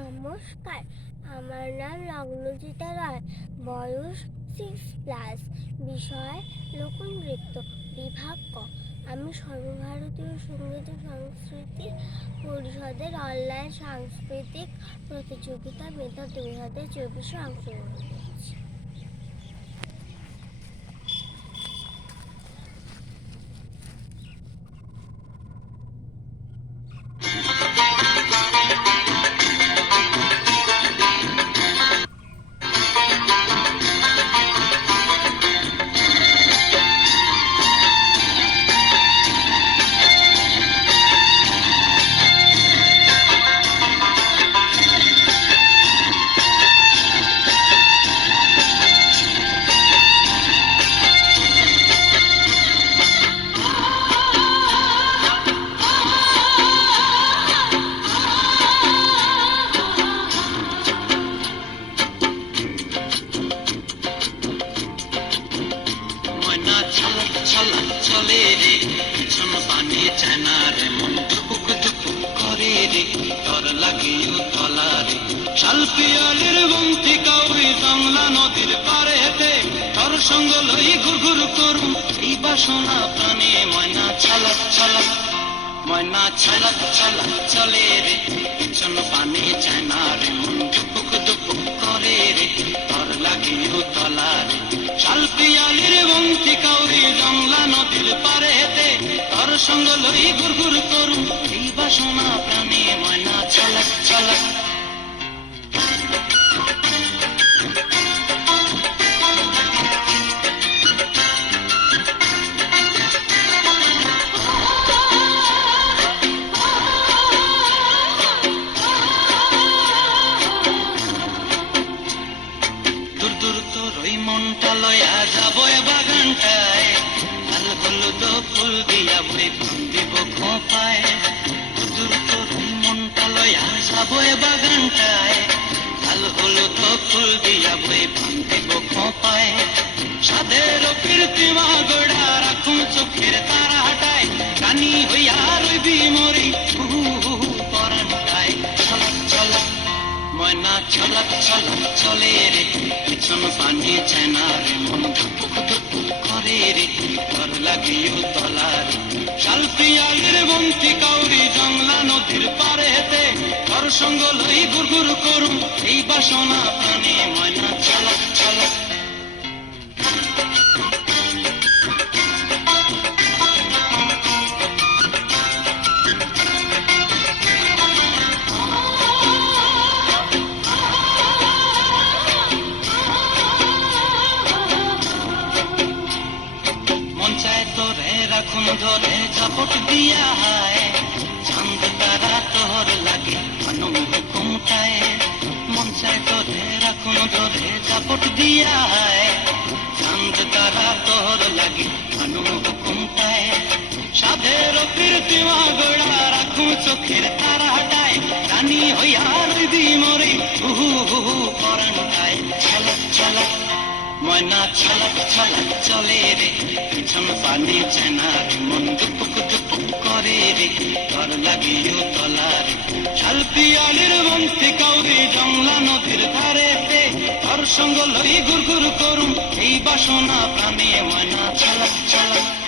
নমস্কার, আমার নাম লগ্নজিতা রায়। বয়স 6+। বিষয় লোকনৃত্য, বিভাগ ক। আমি সর্বভারতীয় সঙ্গীত ও সংস্কৃতি পরিষদের অনলাইন সাংস্কৃতিক প্রতিযোগিতা মেধা 2024 অংশগ্রহণ করছি। চলে রে পিছন পানি চায়না রে মন ধুপুক ধুপুক করে রে তর লাগিও তলা রে শালপিয়ালির বন্তি কাউরি বাংলা নদীর পারে হেতে তর সঙ্গ লই ঘুর ঘুর করুম এই বাসনা প্রাণে ময়না ছালাক ছালাক ময়না ছালাক ছালাক চলে রে পিছন পানি চায়না রে মন ধুপুক ধুপুক করে রে তর লাগিও তলা রে শালপিয়ালির বন্তি কাউরি বাংলা নদীর পারে হেতে তর সঙ্গ লই ঘুর ঘুর করুম এই বাসনা প্রাণে ময়না ছালাক ছালাক দূর দূর তোর ওই মনটা লয়া যাবো বাগানটায় লাল হলুদ ফুল দিয়া বই দিব খোপায় দূর দূর তোর ওই মনটা লয়া যাবো বাগানটায় লাল হলুদ ফুল দিয়া বই দিব খোপায় সাদের কীর্তিমা গোড়া রাখুন চোখের তারা হাটায় কানি হইয়া রইবি মরি পরানটায় ছলক ছলক ময়না ছলক ছলক চলে রে পিছন পানি চায়না রে মন ধুপুক ধুপুক করে রে তর লাগিও তলা রে শালপিয়ালির বন্তি কাউরি জংলা নদীর পারে হেতে তর সঙ্গ লই ঘুর ঘুর করুম এই বাসনা প্রাণে ময়না ছলক ছলক রাখুন ধরে ঝপট দিয়া হায় চাঁদ তারা তোর লাগে হুকুমটায় মন চায় তোরে রাখুন ধরে ঝপট দিয়া হায় চাঁদ তারা তোর লাগে হুকুমটায় সাধের কীর্তিমা গোড়া রাখুন চোখের তারা হাটায় রানী হইয়া রইবি মরে হুহু হুহু পরানটায় ছলক ছলক ময়না ছলক ছলক চলে রে পিছন পানি চায়না রে মন দুপুক দুপুক করে রে তর লাগিও তলা রে শালপিয়ালির বন্তি কাউরি জংলা নদীর ধারেতে তর সঙ্গ লই ঘুর ঘুর করুম এই বাসনা প্রাণে ময়না ছলক ছলক